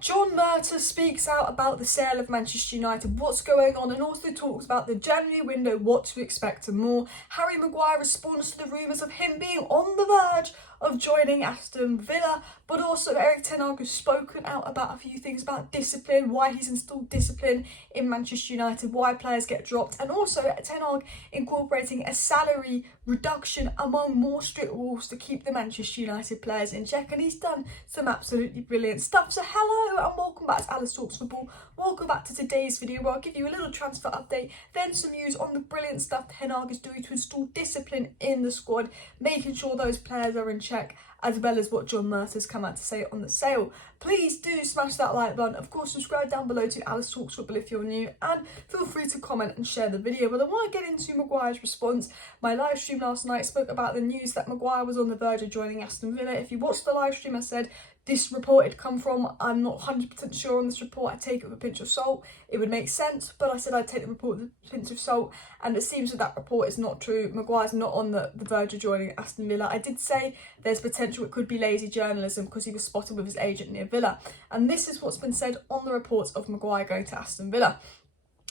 John Murtough speaks out about the sale of Manchester United, what's going on, and also talks about the January window, what to expect and more. Harry Maguire responds to the rumours of him being on the verge of joining Aston Villa, but also Erik Ten Hag has spoken out about a few things about discipline, why he's installed discipline in Manchester United, why players get dropped, and also Ten Hag incorporating a salary reduction among more strict rules to keep the Manchester United players in check, and he's done some absolutely brilliant stuff. So hello and welcome back to Alice Talks Football. Welcome back to today's video where I'll give you a little transfer update, then some news on the brilliant stuff Ten Hag is doing to install discipline in the squad, making sure those players are in check, as well as what John Murtough's come out to say on the sale. Please do smash that like button. Of course, subscribe down below to Alice Talks Football if you're new, and feel free to comment and share the video. But I want to get into Maguire's response. My live stream last night spoke about the news that Maguire was on the verge of joining Aston Villa. If you watched the live stream, I said this report had come from, I'm not 100% sure on this report, I'd take it with a pinch of salt. It would make sense, but I said I'd take the report with a pinch of salt, and it seems that report is not true. Maguire's not on the verge of joining Aston Villa. I did say there's potential it could be lazy journalism because he was spotted with his agent near Villa, and this is what's been said on the reports of Maguire going to Aston Villa.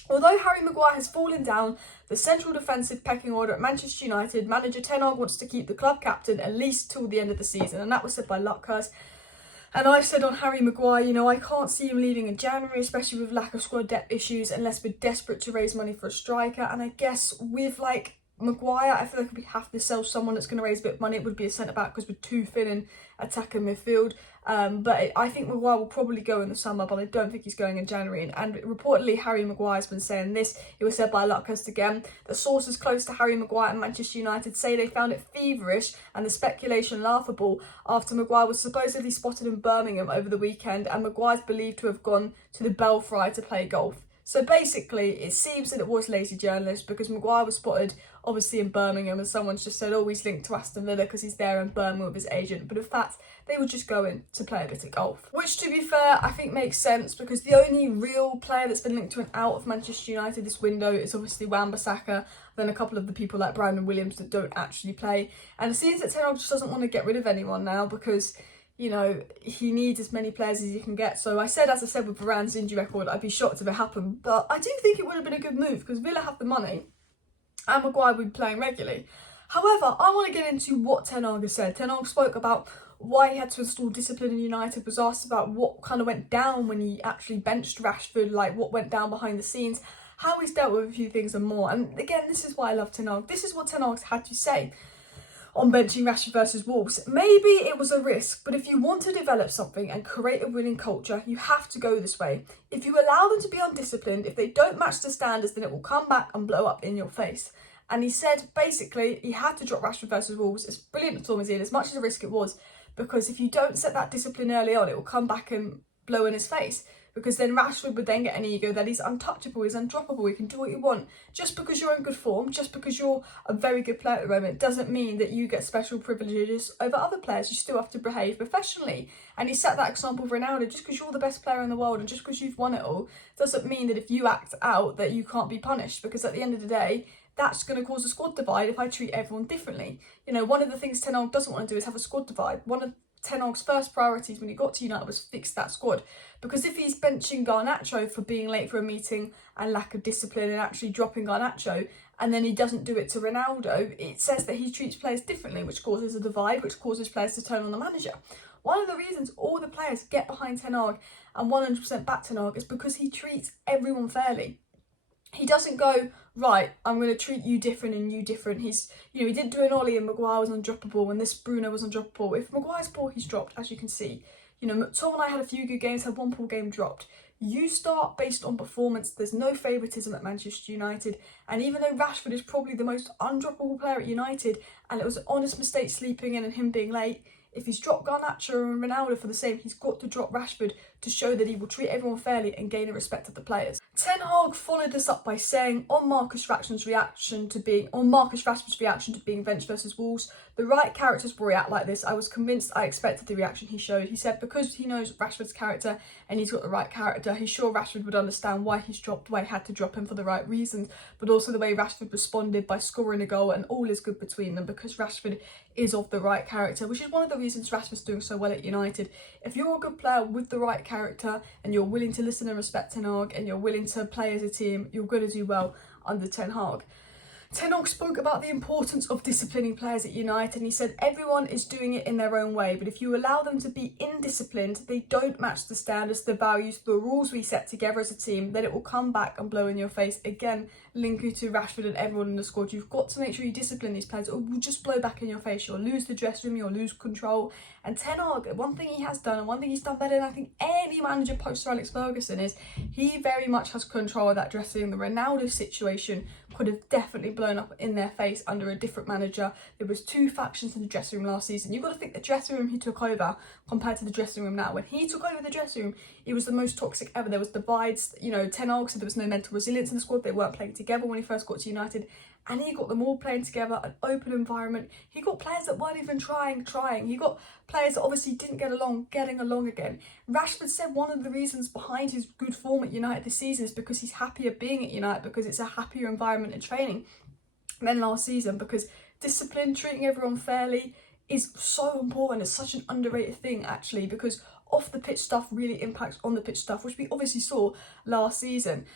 Although Harry Maguire has fallen down the central defensive pecking order at Manchester United, manager Ten Hag wants to keep the club captain at least till the end of the season, and that was said by Luckhurst. And I've said on Harry Maguire, you know, I can't see him leaving in January, especially with lack of squad depth issues, unless we're desperate to raise money for a striker. And I guess with like Maguire, I feel like if we have to sell someone that's going to raise a bit of money, it would be a centre-back because we're too thin in attack and midfield. But I think Maguire will probably go in the summer, but I don't think he's going in January. And reportedly, Harry Maguire's been saying this. It was said by Luckhurst again. The sources close to Harry Maguire and Manchester United say they found it feverish and the speculation laughable after Maguire was supposedly spotted in Birmingham over the weekend, and Maguire's believed to have gone to the Belfry to play golf. So basically, it seems that it was lazy journalists because Maguire was spotted, obviously, in Birmingham, and someone's just said, oh, he's linked to Aston Villa because he's there in Birmingham with his agent. But in fact, they were just going to play a bit of golf. Which, to be fair, I think makes sense because the only real player that's been linked to an out of Manchester United this window is obviously Wan-Bissaka, then a couple of the people like Brandon Williams that don't actually play. And it seems that Ten Hag just doesn't want to get rid of anyone now because, you know, he needs as many players as he can get. So as I said with Varane's injury record, I'd be shocked if it happened. But I do think it would have been a good move because Villa have the money and Maguire would be playing regularly. However, I want to get into what Ten Hag has said. Ten Hag spoke about why he had to install discipline in United, was asked about what kind of went down when he actually benched Rashford, like what went down behind the scenes, how he's dealt with a few things and more. And again, this is why I love Ten Hag. This is what Ten Hag's had to say on benching Rashford versus Wolves. Maybe it was a risk, but if you want to develop something and create a winning culture, you have to go this way. If you allow them to be undisciplined, if they don't match the standards, then it will come back and blow up in your face. And he said, basically, he had to drop Rashford versus Wolves, as brilliant a performance he had, as much as a risk it was, because if you don't set that discipline early on, it will come back and blow in his face. Because then Rashford would then get an ego that he's untouchable, he's undroppable, he can do what you want. Just because you're in good form, just because you're a very good player at the moment, doesn't mean that you get special privileges over other players. You still have to behave professionally. And he set that example for Ronaldo. Just because you're the best player in the world and just because you've won it all, doesn't mean that if you act out that you can't be punished. Because at the end of the day, that's going to cause a squad divide if I treat everyone differently. You know, one of the things Ten Hag doesn't want to do is have a squad divide. One of Ten Hag's first priorities when he got to United was fix that squad, because if he's benching Garnacho for being late for a meeting and lack of discipline and actually dropping Garnacho, and then he doesn't do it to Ronaldo, it says that he treats players differently, which causes a divide, which causes players to turn on the manager. One of the reasons all the players get behind Ten Hag and 100% back Ten Hag is because he treats everyone fairly. He doesn't go, right, I'm going to treat you different and you different. He's, you know, he didn't do an Ollie and Maguire was undroppable and this Bruno was undroppable. If Maguire's poor, he's dropped, as you can see. You know, Tom and I had a few good games, had one poor game dropped. You start based on performance. There's no favouritism at Manchester United. And even though Rashford is probably the most undroppable player at United, and it was an honest mistake sleeping in and him being late, if he's dropped Garnacho and Ronaldo for the same, he's got to drop Rashford to show that he will treat everyone fairly and gain the respect of the players. Ten Hag followed this up by saying on Marcus Rashford's reaction to being benched versus Wolves, the right characters will react like this. I was convinced, I expected the reaction he showed. He said because he knows Rashford's character and he's got the right character, he's sure Rashford would understand why he's dropped, why he had to drop him for the right reasons, but also the way Rashford responded by scoring a goal, and all is good between them because Rashford is of the right character, which is one of the reasons Rashford's doing so well at United. If you're a good player with the right character and you're willing to listen and respect Ten Hag and you're willing to play as a team, you're going to do well under Ten Hag. Ten Hag spoke about the importance of disciplining players at United, and he said everyone is doing it in their own way, but if you allow them to be indisciplined, they don't match the standards, the values, the rules we set together as a team, then it will come back and blow in your face. Again, linking to Rashford and everyone in the squad, you've got to make sure you discipline these players, or it will just blow back in your face. You'll lose the dressing room, you'll lose control. And Ten Hag, one thing he has done, and one thing he's done better than I think any manager post Sir Alex Ferguson, is he very much has control of that dressing room. The Ronaldo situation could have definitely blown up in their face under a different manager. There was two factions in the dressing room last season. You've got to think the dressing room he took over compared to the dressing room now. When he took over the dressing room, it was the most toxic ever. There was divides. You know, Ten Hag said there was no mental resilience in the squad. They weren't playing together when he first got to United. And he got them all playing together, an open environment. He got players that weren't even trying. He got players that obviously didn't get along, getting along again. Rashford said one of the reasons behind his good form at United this season is because he's happier being at United, because it's a happier environment in training than last season, because discipline, treating everyone fairly is so important. It's such an underrated thing, actually, because off the pitch stuff really impacts on the pitch stuff, which we obviously saw last season.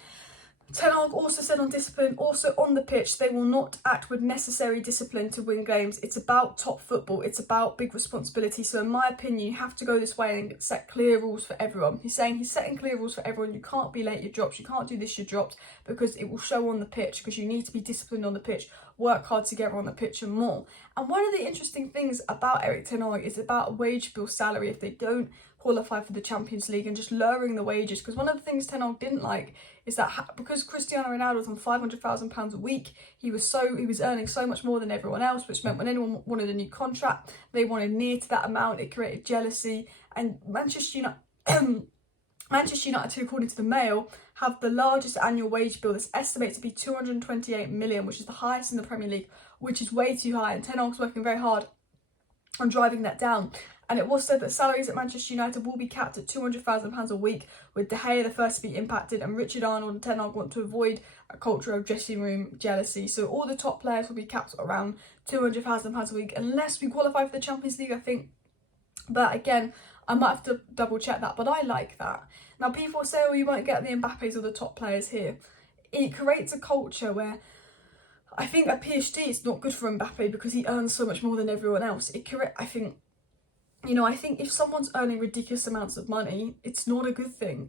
Ten Hag also said on discipline, also on the pitch, they will not act with necessary discipline to win games. It's about top football. It's about big responsibility. So in my opinion, you have to go this way and set clear rules for everyone. He's saying he's setting clear rules for everyone. You can't be late your drops. You can't do this your drops, because it will show on the pitch, because you need to be disciplined on the pitch, work hard together on the pitch and more. And one of the interesting things about Erik Ten Hag is about wage bill salary if they don't qualify for the Champions League, and just lowering the wages, because one of the things Ten Hag didn't like is that because Cristiano Ronaldo was on £500,000 a week, he was earning so much more than everyone else, which meant when anyone wanted a new contract, they wanted near to that amount. It created jealousy, and Manchester United, who according to the Mail have the largest annual wage bill that's estimated to be 228 million, which is the highest in the Premier League, which is way too high, and Ten Hag's working very hard on driving that down. And it was said that salaries at Manchester United will be capped at £200,000 a week, with De Gea the first to be impacted, and Richard Arnold and Ten Hag want to avoid a culture of dressing room jealousy. So all the top players will be capped at around £200,000 a week, unless we qualify for the Champions League, I think. But again, I might have to double check that, but I like that. Now people say, oh, you won't get the Mbappes or the top players here. It creates a culture where I think at PSG it's not good for Mbappe because he earns so much more than everyone else. I think if someone's earning ridiculous amounts of money, it's not a good thing.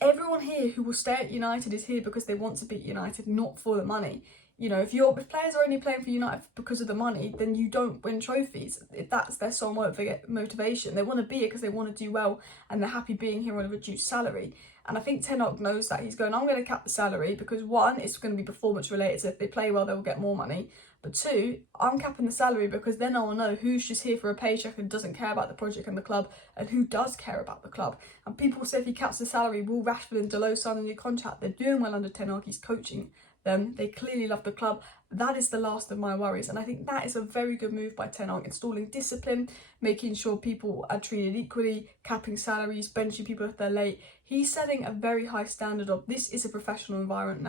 Everyone here who will stay at United is here because they want to beat United, not for the money. If players are only playing for United because of the money, then you don't win trophies. If that's their sole motivation, they want to be here because they want to do well and they're happy being here on a reduced salary. And I think Ten Hag knows that. He's going, I'm going to cap the salary because one, it's going to be performance related, so if they play well, they'll get more money. But two, I'm capping the salary because then I will know who's just here for a paycheck and doesn't care about the project and the club, and who does care about the club. And people say if he caps the salary, will Rashford and Dalot sign a new contract? They're doing well under Ten Hag. He's coaching them. They clearly love the club. That is the last of my worries, and I think that is a very good move by Ten Hag, installing discipline, making sure people are treated equally, capping salaries, benching people if they're late. He's setting a very high standard of this is a professional environment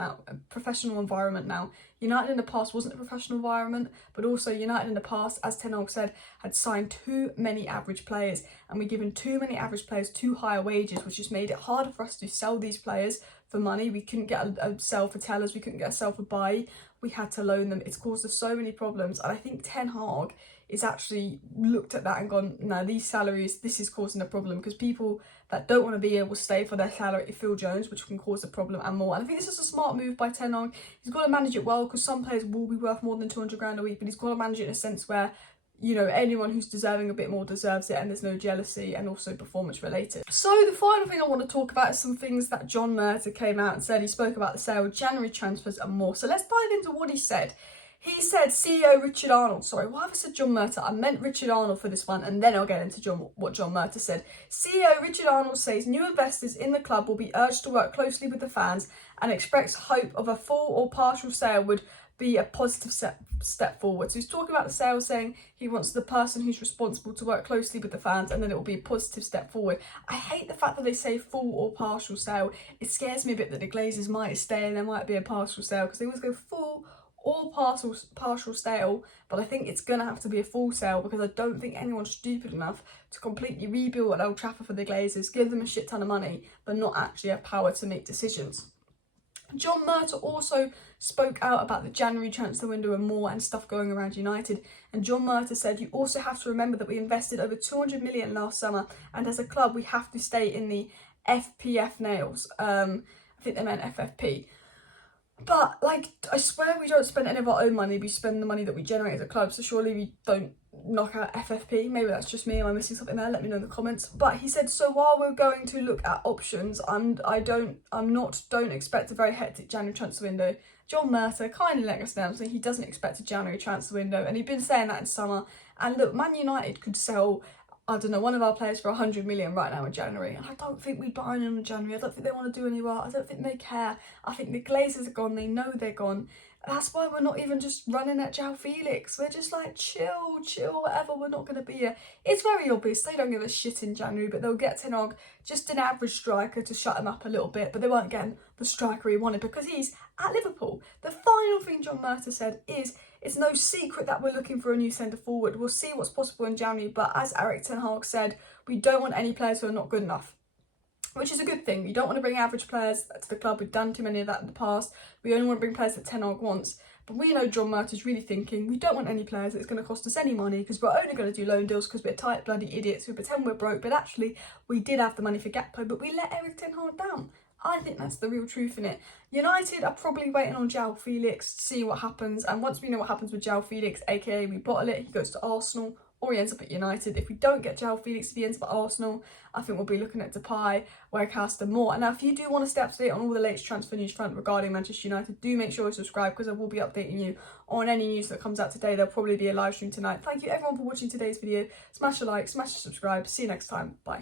now. United in the past wasn't a professional environment, but also United in the past, as Ten Hag said, had signed too many average players, and we've given too many average players too high wages, which just made it harder for us to sell these players for money. We couldn't get a sell for tellers, we couldn't get a sell for buy, we had to loan them. It's caused us so many problems, and I think Ten Hag is actually looked at that and gone, no, these salaries, this is causing a problem, because people that don't want to be here will stay for their salary, Phil Jones, which can cause a problem and more. And I think this is a smart move by Ten Hag. He's got to manage it well, because some players will be worth more than 200 grand a week, but he's got to manage it in a sense where anyone who's deserving a bit more deserves it, and there's no jealousy, and also performance related. So the final thing I want to talk about is some things that John Murtough came out and said. He spoke about the sale of January transfers and more. So let's dive into what he said. He said CEO Richard Arnold, why have I said John Murtough? I meant Richard Arnold for this one, and then I'll get into what John Murtough said. CEO Richard Arnold says new investors in the club will be urged to work closely with the fans, and expects hope of a full or partial sale would be a positive step forward. So he's talking about the sale, saying he wants the person who's responsible to work closely with the fans, and then it will be a positive step forward. I hate the fact that they say full or partial sale. It scares me a bit that the Glazers might stay and there might be a partial sale, because they always go full or partial sale, but I think it's going to have to be a full sale because I don't think anyone's stupid enough to completely rebuild at Old Trafford for the Glazers, give them a shit ton of money, but not actually have power to make decisions. John Murtough also spoke out about the January transfer window and more and stuff going around United. And John Murtough said, you also have to remember that we invested over 200 million last summer, and as a club we have to stay in the FPF nails. I think they meant FFP. But, like, I swear we don't spend any of our own money, we spend the money that we generate as a club, so surely we don't knock out FFP. Maybe that's just me, am I missing something there? Let me know in the comments. But he said, so while we're going to look at options, don't expect a very hectic January transfer window. John Murtough kindly letting us down, saying he doesn't expect a January transfer window, and he'd been saying that in summer. And look, Man United could sell, I don't know, one of our players for 100 million right now in January, and I don't think we'd buy them in January. I don't think they want to do any well. I don't think they care. I think the Glazers are gone. They know they're gone. That's why we're not even just running at João Felix. We're just like, chill, whatever. We're not going to be here. It's very obvious they don't give a shit in January, but they'll get Ten Hag, just an average striker to shut him up a little bit, but they won't get the striker he wanted because he's at Liverpool. The final thing John Murtough said is, it's no secret that we're looking for a new centre forward. We'll see what's possible in January, but as Erik Ten Hag said, we don't want any players who are not good enough. Which is a good thing. You don't want to bring average players to the club. We've done too many of that in the past. We only want to bring players that Ten Hag wants. But we know John Murtough's really thinking, we don't want any players that's going to cost us any money because we're only going to do loan deals because we're tight bloody idiots who pretend we're broke. But actually, we did have the money for Gakpo, but we let Erik Ten Hag down. I think that's the real truth in it. United are probably waiting on João Felix to see what happens. And once we know what happens with João Felix, aka we bottle it, he goes to Arsenal or he ends up at United. If we don't get João Felix, if he ends up at Arsenal, I think we'll be looking at Depay, Weghorst and more. And now if you do want to stay up to date on all the latest transfer news front regarding Manchester United, do make sure to subscribe because I will be updating you on any news that comes out today. There'll probably be a live stream tonight. Thank you everyone for watching today's video. Smash a like, smash a subscribe. See you next time. Bye.